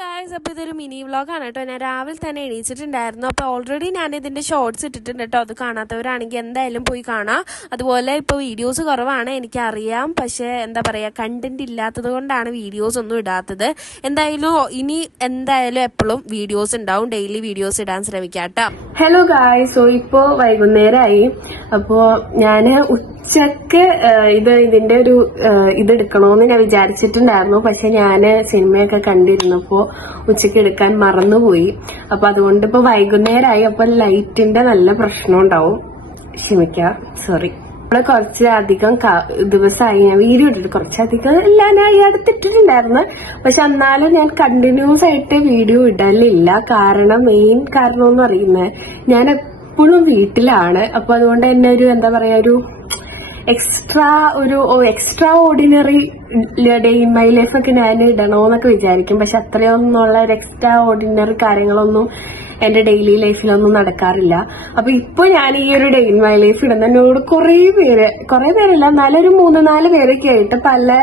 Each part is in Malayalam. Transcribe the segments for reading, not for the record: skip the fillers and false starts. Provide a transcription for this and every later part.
ഗായ്സ്, അപ്പോൾ ഇതൊരു മിനി വ്ളോഗാണ് കേട്ടോ. ഞാൻ രാവിലെ തന്നെ എണീച്ചിട്ടുണ്ടായിരുന്നു. അപ്പോൾ ഓൾറെഡി ഞാൻ ഇതിൻ്റെ ഷോർട്സ് ഇട്ടിട്ടുണ്ട് കേട്ടോ. അത് കാണാത്തവരാണെങ്കിൽ എന്തായാലും പോയി കാണാം. അതുപോലെ ഇപ്പോൾ വീഡിയോസ് കുറവാണ് എനിക്കറിയാം, പക്ഷേ എന്താ പറയുക, കണ്ടന്റ് ഇല്ലാത്തത് കൊണ്ടാണ് വീഡിയോസ് ഒന്നും ഇടാത്തത്. എന്തായാലും എപ്പോഴും വീഡിയോസ് ഉണ്ടാവും. ഡെയിലി വീഡിയോസ് ഇടാൻ ശ്രമിക്കാം കേട്ടോ. ഹലോ ഗായ്സ്, സോ ഇപ്പോൾ വൈകുന്നേരമായി. അപ്പോൾ ഞാൻ ഉച്ചക്ക് ഇതിന്റെ ഒരു ഇതെടുക്കണമെന്ന് ഞാൻ വിചാരിച്ചിട്ടുണ്ടായിരുന്നു. പക്ഷെ ഞാൻ സിനിമയൊക്കെ കണ്ടിരുന്നപ്പോൾ ഉച്ചക്ക് എടുക്കാൻ മറന്നുപോയി. അപ്പൊ അതുകൊണ്ട് ഇപ്പൊ വൈകുന്നേരമായി. അപ്പൊ ലൈറ്റിന്റെ നല്ല പ്രശ്നം ഉണ്ടാവും, ക്ഷമിക്കാം, സോറി. നമ്മള് കുറച്ചധികം ദിവസമായി ഞാൻ വീഡിയോ ഇട്ടിട്ട്, കുറച്ചധികം ഞാൻ അടുത്തിട്ടിട്ടുണ്ടായിരുന്നു. പക്ഷെ എന്നാലും ഞാൻ കണ്ടിന്യൂസ് ആയിട്ട് വീഡിയോ ഇടലില്ല. മെയിൻ കാരണം എന്ന് പറയുന്നത് ഞാൻ എപ്പോഴും വീട്ടിലാണ്. അപ്പൊ അതുകൊണ്ട് തന്നെ ഒരു എന്താ പറയാ, ഒരു extra ordinary day in my life ഒക്കെ ഞാൻ ഇടണോന്നൊക്കെ വിചാരിക്കും. പക്ഷെ അത്രയൊന്നുള്ള ഒരു എക്സ്ട്രാ ഓർഡിനറി കാര്യങ്ങളൊന്നും എന്റെ ഡെയിലി ലൈഫിലൊന്നും നടക്കാറില്ല. അപ്പൊ ഇപ്പൊ ഞാൻ ഈ ഒരു ഡേ ഇൻ മൈ ലൈഫ് ഇടുന്നതിനോട് കുറെ പേരല്ല, എന്നാലൊരു 3-4 പേരൊക്കെ ആയിട്ട് പല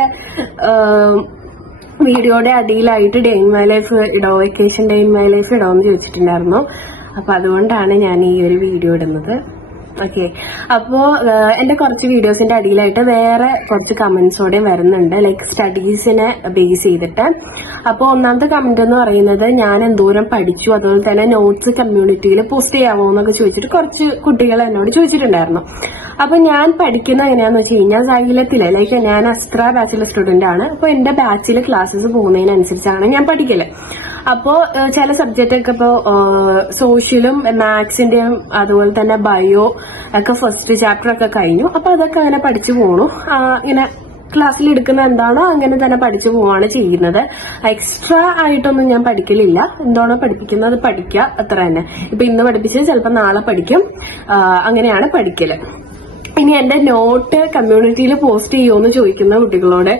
വീഡിയോയുടെ അടിയിലായിട്ട് ഡേ ഇൻ മൈ ലൈഫ് ഇടോ, vacation day in my life ഇടോ എന്ന് ചോദിച്ചിട്ടുണ്ടായിരുന്നു. അപ്പൊ അതുകൊണ്ടാണ് ഞാൻ ഈ ഒരു വീഡിയോ ഇടുന്നത്. ഓക്കെ, അപ്പോ എന്റെ കുറച്ച് വീഡിയോസിന്റെ അടിയിലായിട്ട് വേറെ കുറച്ച് കമന്റ്സോടെ വരുന്നുണ്ട്, ലൈക്ക് സ്റ്റഡീസിനെ ബേസ് ചെയ്തിട്ട്. അപ്പൊ ഒന്നാമത്തെ കമന്റ് എന്ന് പറയുന്നത്, ഞാൻ എന്തോരം പഠിച്ചു, അതുപോലെ തന്നെ നോട്ട്സ് കമ്മ്യൂണിറ്റിയിൽ പോസ്റ്റ് ചെയ്യാമോ എന്നൊക്കെ ചോദിച്ചിട്ട് കുറച്ച് കുട്ടികൾ എന്നോട് ചോദിച്ചിട്ടുണ്ടായിരുന്നു. അപ്പൊ ഞാൻ പഠിക്കുന്ന എങ്ങനെയാന്ന് വെച്ച് കഴിഞ്ഞാൽ സൈലത്തില്, ലൈക്ക് ഞാൻ അസ്ട്ര ബാച്ചിലെ സ്റ്റുഡന്റ് ആണ്. അപ്പൊ എന്റെ ബാച്ചില് ക്ലാസ്സസ് പോകുന്നതിനനുസരിച്ചാണ് ഞാൻ പഠിക്കല്. അപ്പോ ചില സബ്ജക്റ്റ് ഒക്കെ ഇപ്പോ സോഷ്യലും മാത്സിന്റെയും അതുപോലെ തന്നെ ബയോ ഒക്കെ ഫസ്റ്റ് ചാപ്റ്റർ ഒക്കെ കഴിഞ്ഞു. അപ്പൊ അതൊക്കെ അങ്ങനെ പഠിച്ചു പോണു. ഇങ്ങനെ ക്ലാസ്സിൽ എടുക്കുന്ന എന്താണോ അങ്ങനെ തന്നെ പഠിച്ചു പോവാണ് ചെയ്യുന്നത്. എക്സ്ട്രാ ആയിട്ടൊന്നും ഞാൻ പഠിക്കലില്ല. എന്താണോ പഠിപ്പിക്കുന്നത് അത് പഠിക്കുക, അത്ര തന്നെ. ഇപ്പൊ ഇന്ന് പഠിപ്പിച്ചത് ചിലപ്പോൾ നാളെ പഠിക്കും, അങ്ങനെയാണ് പഠിക്കല്. ഇനി എന്റെ നോട്ട് കമ്മ്യൂണിറ്റിയിൽ പോസ്റ്റ് ചെയ്യുമെന്ന് ചോദിക്കുന്ന കുട്ടികളോട്,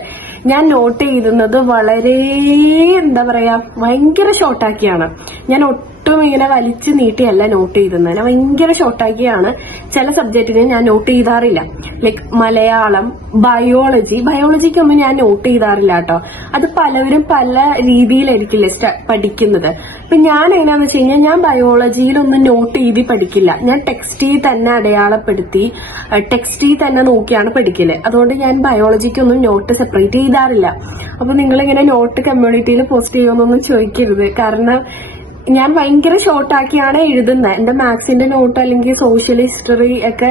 ഞാൻ നോട്ട് എഴുതുന്നത് വളരെ എന്താ പറയാ, ഭയങ്കര ഷോർട്ടാക്കിയാണ്. ഞാൻ ഒട്ടും ഇങ്ങനെ വലിച്ചു നീട്ടിയല്ല നോട്ട് എഴുതുന്നത്, ഞാൻ ഭയങ്കര ഷോർട്ടാക്കിയാണ്. ചില സബ്ജക്റ്റിന് ഞാൻ നോട്ട് ചെയ്താറില്ല, ലൈക്ക് മലയാളം, ബയോളജിക്കൊന്നും ഞാൻ നോട്ട് ചെയ്താറില്ല കേട്ടോ. അത് പലവരും പല രീതിയിലായിരിക്കില്ലേ പഠിക്കുന്നത്. ഇപ്പൊ ഞാൻ എങ്ങനെയാന്ന് വെച്ച് കഴിഞ്ഞാൽ, ഞാൻ ബയോളജിയിലൊന്നും നോട്ട് ചെയ്തി പഠിക്കില്ല. ഞാൻ ടെക്സ്റ്റിൽ തന്നെ അടയാളപ്പെടുത്തി ടെക്സ്റ്റിൽ തന്നെ നോക്കിയാണ് പഠിക്കല്. അതുകൊണ്ട് ഞാൻ ബയോളജിക്കൊന്നും നോട്ട് സെപ്പറേറ്റ് ചെയ്താറില്ല. അപ്പൊ നിങ്ങളിങ്ങനെ നോട്ട് കമ്മ്യൂണിറ്റിയിൽ പോസ്റ്റ് ചെയ്യുമെന്നൊന്നും ചോദിക്കരുത്. കാരണം ഞാൻ ഭയങ്കര ഷോർട്ടാക്കിയാണ് എഴുതുന്നത്. എന്റെ മാത്സിന്റെ നോട്ട് അല്ലെങ്കിൽ സോഷ്യൽ ഹിസ്റ്ററി ഒക്കെ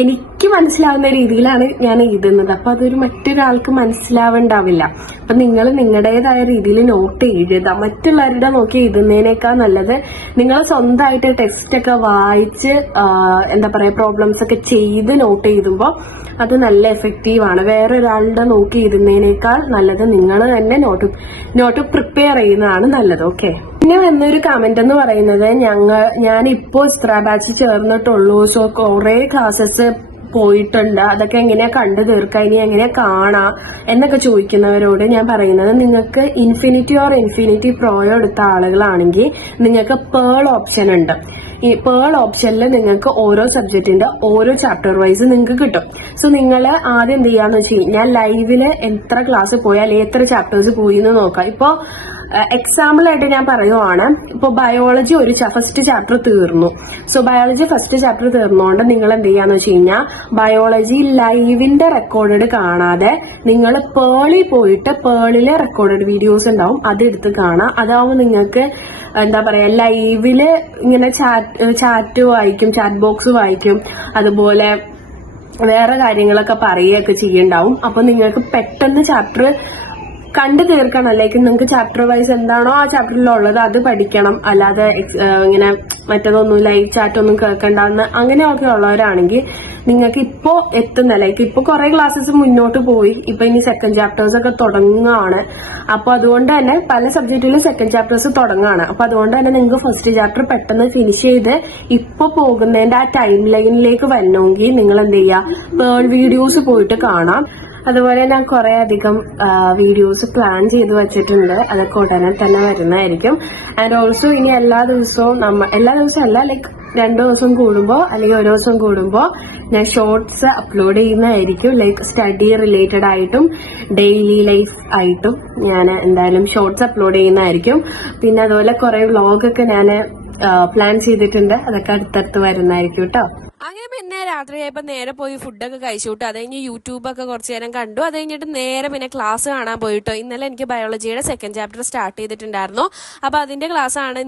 എനിക്ക് മനസ്സിലാവുന്ന രീതിയിലാണ് ഞാൻ എഴുതുന്നത്. അപ്പൊ അതൊരു മറ്റൊരാൾക്ക് മനസ്സിലാവണ്ടാവില്ല. അപ്പൊ നിങ്ങൾ നിങ്ങളുടേതായ രീതിയിൽ നോട്ട് എഴുതുക. മറ്റുള്ളവരുടെ നോക്കി എഴുതുന്നതിനേക്കാൾ നല്ലത് നിങ്ങൾ സ്വന്തമായിട്ട് ടെക്സ്റ്റ് ഒക്കെ വായിച്ച് എന്താ പറയാ, പ്രോബ്ലംസ് ഒക്കെ ചെയ്ത് നോട്ട് എഴുതുമ്പോൾ അത് നല്ല എഫക്റ്റീവ് ആണ്. വേറൊരാളുടെ നോക്കി എഴുതുന്നതിനേക്കാൾ നല്ലത് നിങ്ങൾ തന്നെ നോട്ട് പ്രിപ്പയർ ചെയ്യുന്നതാണ് നല്ലത്. ഓക്കെ, പിന്നെ വന്നൊരു കമന്റ് എന്ന് പറയുന്നത്, ഞാൻ ഇപ്പോ ഇസ്ത്ര ബാച്ച് ചേർന്നിട്ടുള്ളൂ, സോ കുറെ ക്ലാസ്സസ് പോയിട്ടുണ്ട്, അതൊക്കെ എങ്ങനെയാ കണ്ടു തീർക്കുക, ഇനി എങ്ങനെയാ കാണാം എന്നൊക്കെ ചോദിക്കുന്നവരോട് ഞാൻ പറയുന്നത്, നിങ്ങൾക്ക് ഇൻഫിനിറ്റി പ്രോയോ എടുത്ത ആളുകളാണെങ്കിൽ നിങ്ങൾക്ക് പേൾ ഓപ്ഷൻ ഉണ്ട്. ഈ പേൾ ഓപ്ഷനിൽ നിങ്ങൾക്ക് ഓരോ സബ്ജക്റ്റിന്റെ ഓരോ ചാപ്റ്റർ വൈസ് നിങ്ങൾക്ക് കിട്ടും. സോ നിങ്ങൾ ആദ്യം എന്ത് ചെയ്യാന്ന് വെച്ച് കഴിഞ്ഞാൽ, ലൈവില് എത്ര ക്ലാസ് പോയാൽ എത്ര ചാപ്റ്റേഴ്സ് പോയി എന്ന് നോക്കാം. ഇപ്പോ എക്സാമ്പിൾ ആയിട്ട് ഞാൻ പറയുവാണ്, ഇപ്പൊ ബയോളജി ഫസ്റ്റ് ചാപ്റ്റർ തീർന്നു. സോ ബയോളജി ഫസ്റ്റ് ചാപ്റ്റർ തീർന്നുകൊണ്ട് നിങ്ങൾ എന്ത് ചെയ്യാന്ന് വെച്ച് കഴിഞ്ഞാൽ, ബയോളജി ലൈവിന്റെ റെക്കോർഡഡ് കാണാതെ നിങ്ങൾ പേളിൽ പോയിട്ട് പേളിലെ റെക്കോർഡഡ് വീഡിയോസ് ഉണ്ടാവും, അതെടുത്ത് കാണാം. അതാവുമ്പോൾ നിങ്ങൾക്ക് എന്താ പറയാ, ലൈവില് ഇങ്ങനെ ചാറ്റ് വായിക്കും, ചാറ്റ് ബോക്സ് വായിക്കും, അതുപോലെ വേറെ കാര്യങ്ങളൊക്കെ പറയുകയൊക്കെ ചെയ്യുന്നുണ്ടാവും. അപ്പൊ നിങ്ങൾക്ക് പെട്ടെന്ന് ചാപ്റ്റർ കണ്ടു തീർക്കണം. അല്ലെങ്കിൽ നിങ്ങൾക്ക് ചാപ്റ്റർ വൈസ് എന്താണോ ആ ചാപ്റ്ററിലുള്ളത് അത് പഠിക്കണം. അല്ലാതെ ഇങ്ങനെ മറ്റതൊന്നും ലൈവ് ചാറ്റ് ഒന്നും കേൾക്കണ്ടെന്ന് അങ്ങനെയൊക്കെ ഉള്ളവരാണെങ്കിൽ നിങ്ങൾക്ക് ഇപ്പോ ലൈക്ക് ഇപ്പൊ കുറെ ക്ലാസ്സസ് മുന്നോട്ട് പോയി, ഇപ്പൊ ഇനി സെക്കൻഡ് ചാപ്റ്റേഴ്സ് ഒക്കെ തുടങ്ങുകയാണ്. അപ്പൊ അതുകൊണ്ട് തന്നെ പല സബ്ജക്റ്റിലും സെക്കൻഡ് ചാപ്റ്റേഴ്സ് തുടങ്ങുകയാണ്. അപ്പൊ അതുകൊണ്ട് തന്നെ നിങ്ങൾക്ക് ഫസ്റ്റ് ചാപ്റ്റർ പെട്ടെന്ന് ഫിനിഷ് ചെയ്ത് ഇപ്പൊ പോകുന്നതിന്റെ ആ ടൈം ലൈനിലേക്ക് വരണമെങ്കിൽ നിങ്ങൾ എന്ത് ചെയ്യുക, പേൾ വീഡിയോസ് പോയിട്ട് കാണാം. അതുപോലെ ഞാൻ കുറെ അധികം വീഡിയോസ് പ്ലാൻ ചെയ്ത് വെച്ചിട്ടുണ്ട്, അതൊക്കെ ഉടനെ തന്നെ വരുന്നതായിരിക്കും. ആൻഡ് ഓൾസോ ഇനി എല്ലാ ദിവസവും അല്ല, ലൈക്ക് 2 ദിവസം കൂടുമ്പോൾ അല്ലെങ്കിൽ ഒരു ദിവസം കൂടുമ്പോൾ ഞാൻ ഷോർട്സ് അപ്ലോഡ് ചെയ്യുന്നതായിരിക്കും. ലൈക്ക് സ്റ്റഡി റിലേറ്റഡ് ആയിട്ടും ഡെയിലി ലൈഫ് ആയിട്ടും ഞാൻ എന്തായാലും ഷോർട്സ് അപ്ലോഡ് ചെയ്യുന്നതായിരിക്കും. പിന്നെ അതുപോലെ കുറെ വ്ളോഗൊക്കെ ഞാൻ പ്ലാൻ ചെയ്തിട്ടുണ്ട്. അതൊക്കെ അടുത്തടുത്ത് വരുന്നതായിരിക്കും കേട്ടോ. അങ്ങനെ പിന്നെ രാത്രിയായപ്പോൾ നേരെ പോയി ഫുഡൊക്കെ കഴിച്ചു കിട്ടും. അത് കഴിഞ്ഞ് യൂട്യൂബൊക്കെ കുറച്ച് നേരം കണ്ടു. അത് കഴിഞ്ഞിട്ട് നേരെ പിന്നെ ക്ലാസ് കാണാൻ പോയിട്ടോ. ഇന്നലെ എനിക്ക് ബയോളജിയുടെ 2nd ചാപ്റ്റർ സ്റ്റാർട്ട് ചെയ്തിട്ടുണ്ടായിരുന്നു. അപ്പോൾ അതിന്റെ ക്ലാസ് ആണ്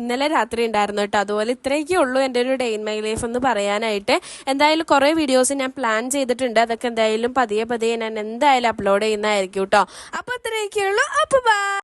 ഇന്നലെ രാത്രി ഉണ്ടായിരുന്നു കേട്ടോ. അതുപോലെ ഇത്രയൊക്കെ ഉള്ളൂ എൻ്റെ ഒരു ഡേ ഇൻ മൈ ലൈഫ് എന്ന് പറയാനായിട്ട്. എന്തായാലും കുറേ വീഡിയോസ് ഞാൻ പ്ലാൻ ചെയ്തിട്ടുണ്ട്. അതൊക്കെ എന്തായാലും പതിയെ ഞാൻ എന്തായാലും അപ്ലോഡ് ചെയ്യുന്നതായിരിക്കും കേട്ടോ. അപ്പോൾ ഇത്രയൊക്കെ ഉള്ളൂ. അപ്പോൾ ബൈ.